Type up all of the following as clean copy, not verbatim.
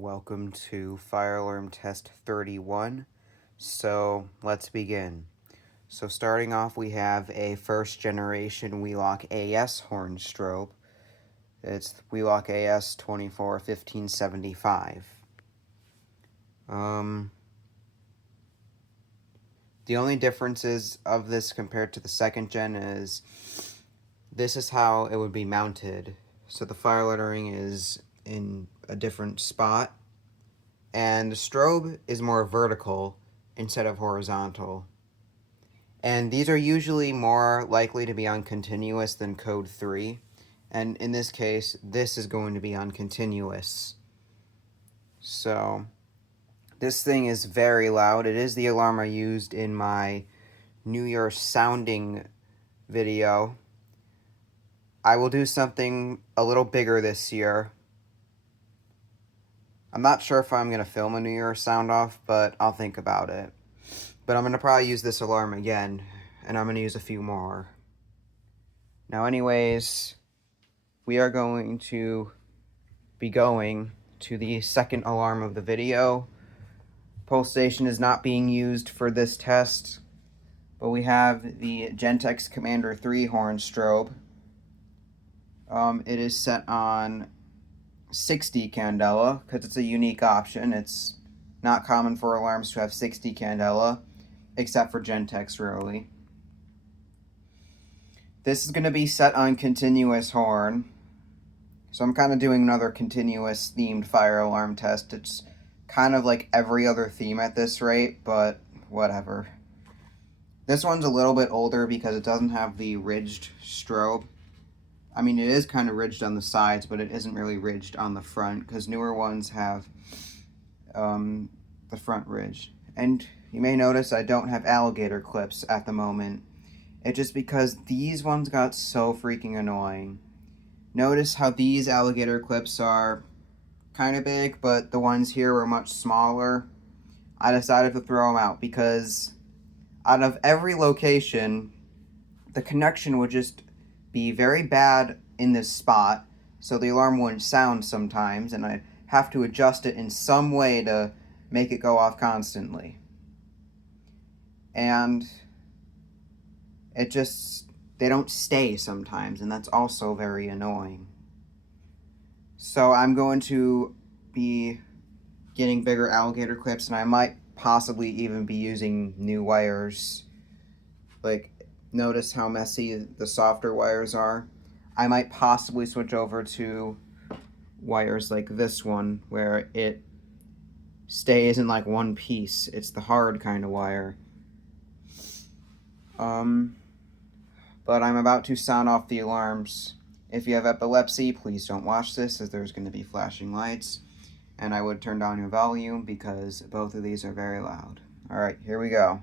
Welcome to Fire Alarm Test 31. So let's begin. So starting off, we have a first generation Wheelock AS horn strobe. It's Wheelock AS 241575. The only differences of this compared to the second gen is this is how it would be mounted. So the fire lettering is in a different spot, and the strobe is more vertical instead of horizontal. And these are usually more likely to be on continuous than code 3. And in this case, this is going to be on continuous. So this thing is very loud. It is the alarm I used in my New Year sounding video. I will do something a little bigger this year. I'm not sure if I'm going to film a New Year sound off, but I'll think about it. But I'm going to probably use this alarm again, and I'm going to use a few more. Now anyways, we are going to be going to the second alarm of the video. Pulse station is not being used for this test, but we have the Gentex Commander 3 horn strobe. It is set on 60 candela because it's a unique option. It's not common for alarms to have 60 candela, except for Gentex really. This is going to be set on continuous horn. So I'm kind of doing another continuous themed fire alarm test. It's kind of like every other theme at this rate, but whatever. This one's a little bit older because it doesn't have the ridged strobe. I mean, it is kind of ridged on the sides, but it isn't really ridged on the front because newer ones have the front ridge. And you may notice I don't have alligator clips at the moment. It's just because these ones got so freaking annoying. Notice how these alligator clips are kind of big, but the ones here were much smaller. I decided to throw them out because out of every location, the connection would just be very bad in this spot, so the alarm wouldn't sound sometimes, and I'd have to adjust it in some way to make it go off constantly. And it just, they don't stay sometimes, and that's also very annoying. So I'm going to be getting bigger alligator clips, and I might possibly even be using new wires. Like, notice how messy the softer wires are. I might possibly switch over to wires like this one, where it stays in like one piece. It's the hard kind of wire. But I'm about to sound off the alarms. If you have epilepsy, please don't watch this, as there's going to be flashing lights. And I would turn down your volume because both of these are very loud. Alright, here we go.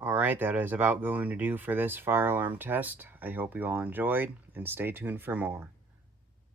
Alright, that is about going to do for this fire alarm test. I hope you all enjoyed, and stay tuned for more.